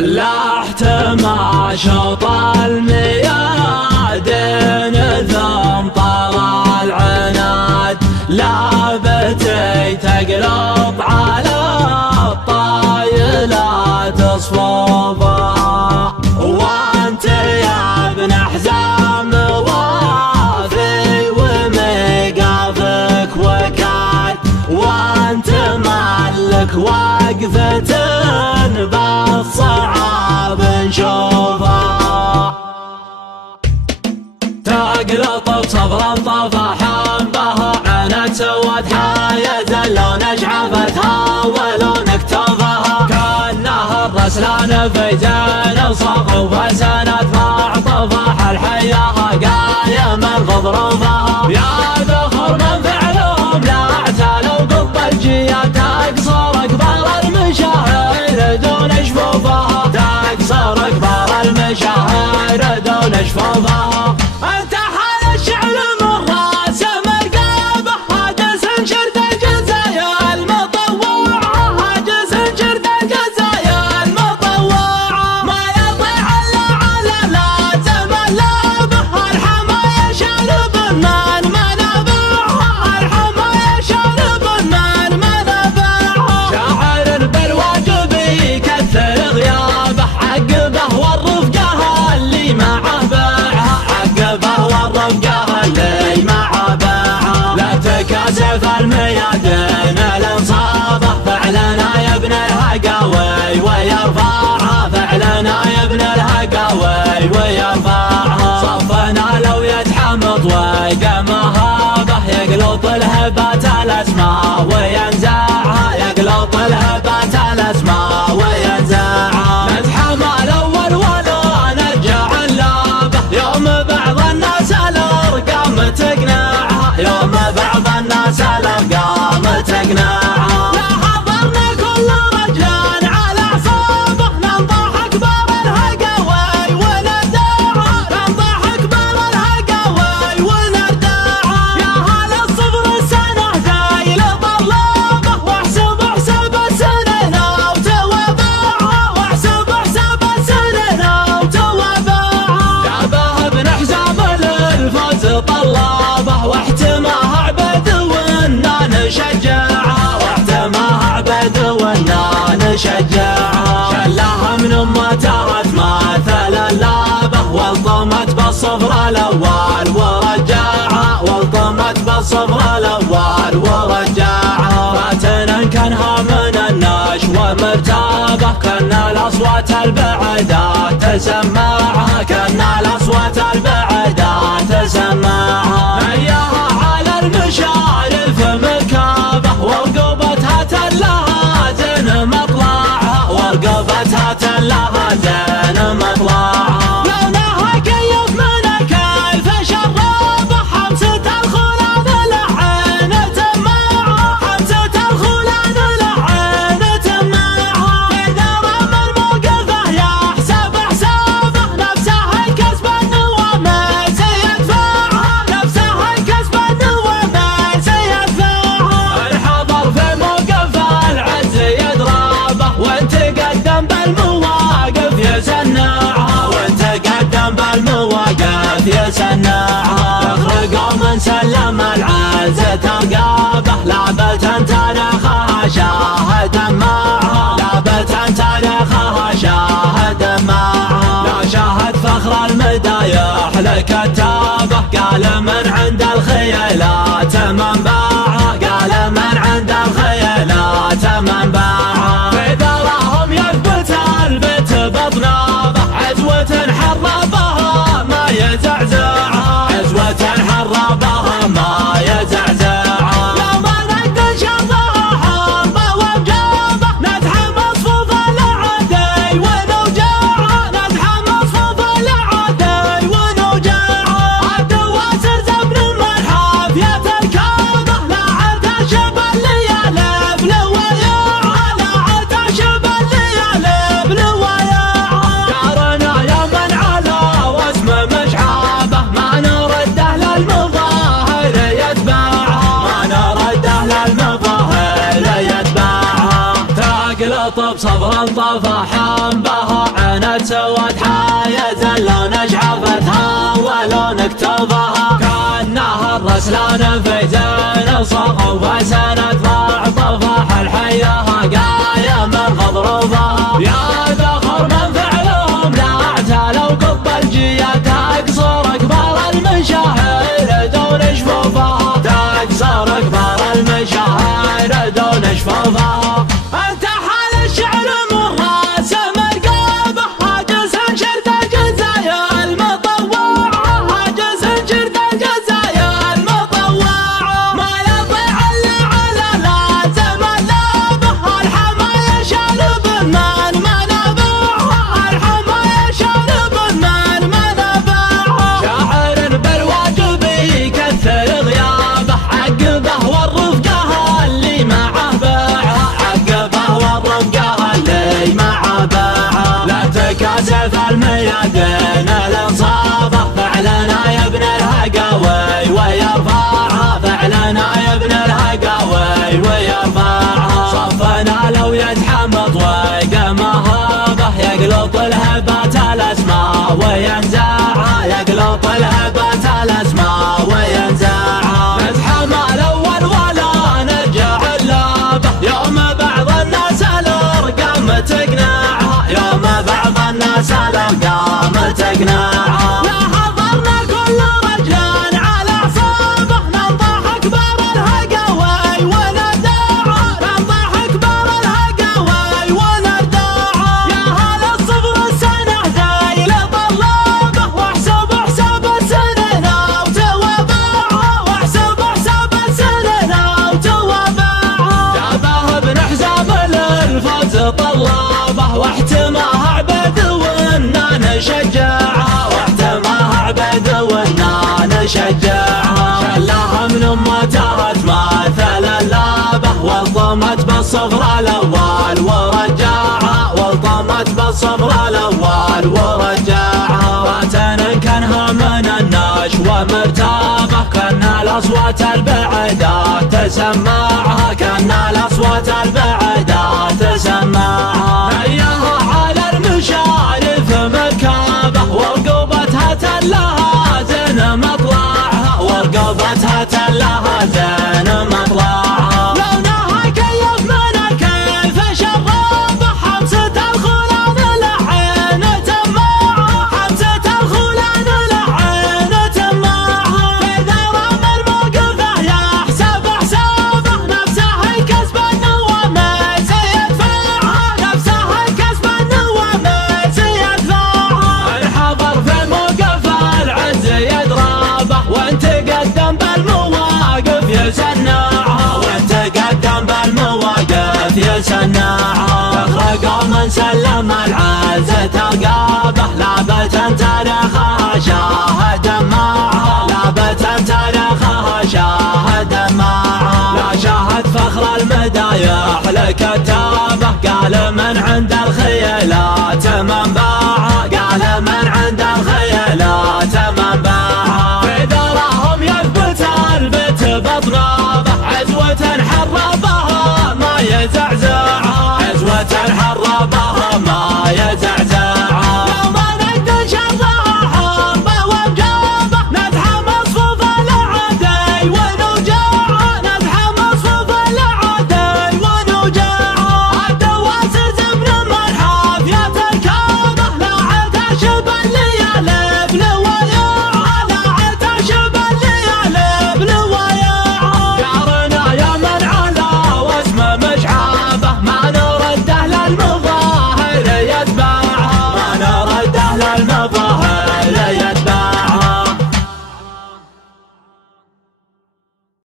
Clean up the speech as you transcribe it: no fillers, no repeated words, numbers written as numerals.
لحت ما شوط الميادين ثم طلع العناد لابتي تقلط على الطايلات صفوفها وانت يا ابن حزام وافي وميقافك وكاد وانت مالك وقفة بالصعاب نشوفها تقلط بصبر طفحا بها عينك سوت حاية لو نجعفتها ولو نكتفها كأنها الرسلان في زين صغوا فسنت فاعطفح الحياة قايم الغضروفها يا ذخر من فعلهم لا اعتالوا قط الجياد تقصر اكبر المشاعر دون جفوفها تقصر اكبر المشاعر دون جفوفها انت حال الشعر من راس مرقبه هاجس انشرت الجزايا المطوعه هاجس انشرت الجزايا المطوعه ما يطيع الا على لازم اللابه الحمايه شارب من منابعها الحمايه شارب من منابعها شاعر بالواجب يكثر غيابه عقبه والرفقه اللي معه باعها عقبه والرفقه اللي معه باعها لا تكاسف الميادين الانصابه فعلنا يا ابن الهقاوي ويرفعها فعلنا يا ابن الهقاوي ويرفعها صفنا لو يتحمط ويقام هابه يقلط الهبات الاسماء وينزعها يقلط الهبات الاسماء وينزعها نتحمى الاول ولا نرجع اللابه يوم بعض الناس الارقام تقنعها يوم بعض الناس الارقام تقنعها لا حضرنا كل رجلان على اعصابه ننطح اكبر الهقاوي وندعها ننطح اكبر الهقاوي وندعها يا هل الصبر السنه ذايل طلابه واحسب حساب السنين وتوابعها واحسب حساب السنين وتوابعها جابها ابن حزام للفوز طلابه واحتماها عبد ونا نشجعها واحتماها عبد ونا نشجعها شلاها من ما ترت مثل اللابه والطمت بالصفر الاول ورجعها والطمت بالصفر الاول ورجعها فاتنا كانها من النشوى مرتابه كان الاصوات البعيدات تسمعها كان الاصوات البعيدات تسمعها هياها على المشارف مركبه ورقبتها تلها زين مطلعها ورقبتها تلها زين مطلعها لونها كيف من كيف شرابه حمسة الخلان العين تمعها حمسة الخلان العين تمعها اذا رمى الموقفه يحسب حسابه نفسه الكسب النواميس يدفعها نفسه الكسب النواميس يدفعها الحضر في موقفه العز يضربه وانت قدم بالمواقف يسنعها وانت قدم بالمواقف يسنعها يخرق من سلم العز ترقابه لعبة تاريخها شاهد معها لعبة تاريخها شاهد معها لا شاهد فخر المدايح لكتابه قال من عند الخيالات منبعها قال من عند الخيالات منبعها في ذراهم يثبت البت بطنابه عزوة حربها ما يزعزعها عزوة حربها ما يزعزعها لو ما نقل شرها حربه وبجابه نتحمى صفوف الاعادي ونوجعها نتحمى صفوف الاعادي ونوجعها الدواسر زبن من حافية الكابه لا عاد شب الليالي بلوياعها لا عاد شب الليالي بلوياعها دارنا يا من على واسم مشعابه ما نرده للمظاهر يتبعها ما نرده للمظاهر يتبعها تقلط بصبر طفحا بها عانت سوت حاية لو نجعفتها ولو نكتبها كأنها الرسلان في زين صغوا سند ضعف طفح الحياها قاية من غضروفها يا ذخر من فعلهم لا اعتلوا قب الجياد تكسر اكبر المشاهير دون جفوفها تكسر اكبر المشاهير دون جفوفها انت حال الشعر مراسم القابه حاجز شرط الجزايا المطوعه حاجز شرط الجزايا المطوعه ما يطيع الا على لازم اللابه الحمايه شالب من منابعها الحمايه شالب من منابعها شاعر بالواجب يكثر غيابه عقبه والرفقه اللي معه باعها عقبه والرفقه اللي معه باعها لا تكاسف الميادين الانصابه فعلنا يا ابن الهقاوي ويرفعها فعلنا يا ابن الهقاوي ويرفعها صفنا لو يتحمط ويقام هابه يقلط الهبات الاسماء وينزعها يقلط الهبات الاسماء وينزعها نتحمى الاول ولا نرجع اللابه يوم بعض الناس الارقام تقنعها يوم بعض الناس الارقام تقنعها لا حضرنا كل رجل على اعصابه ننطح اكبر الهقاوي ونداعها ننطح اكبر الهقاوي ونداعها يا هل الصبر السنه ذيل طلابه واحسب حساب السنين وتوابعها واحسب حساب السنين وتوابعها جابه ابن حزام للفوز طلابه واحتماها عبد ونا نشجعها واحتماها عبد ونا نشجعها شلاها من امتها تماثل اللابه والطمت بالصفر الاول ورجعها والطمت بالصفر الاول ورجعها فاتن كانها من النشوى مرتابه كان الاصوات البعيدات تسمعها كان الاصوات البعيدات تسمعها هياها على المشارف مركبه ورقبتها تلها زين مطلعها ورقبتها تلها زين مطلعها لونها كيف من الكيف شرابه حمسة الخلان الحين تماعها حمسة الخلان الحين تماعها إذا رمى الموقفه يحسب حسابه نفسه يكسب النواميس يدفعها نفسه يكسب النواميس يدفعها الحضر في الموقف العز يدرابه وانت قدم بالمواقف يسنعها وانت قدم بالمواقف يسنعها اخرق من سلم العز ترقابه لابت تاريخها شاهد معها لابت تاريخها شاهد معها لا شاهد فخر المدايح لكتابه قال من عند الخيلات منبعها قال من عند الخيلات منبعها في ذراهم يثبت البت بطنابه عزوة حربها ما يزعزع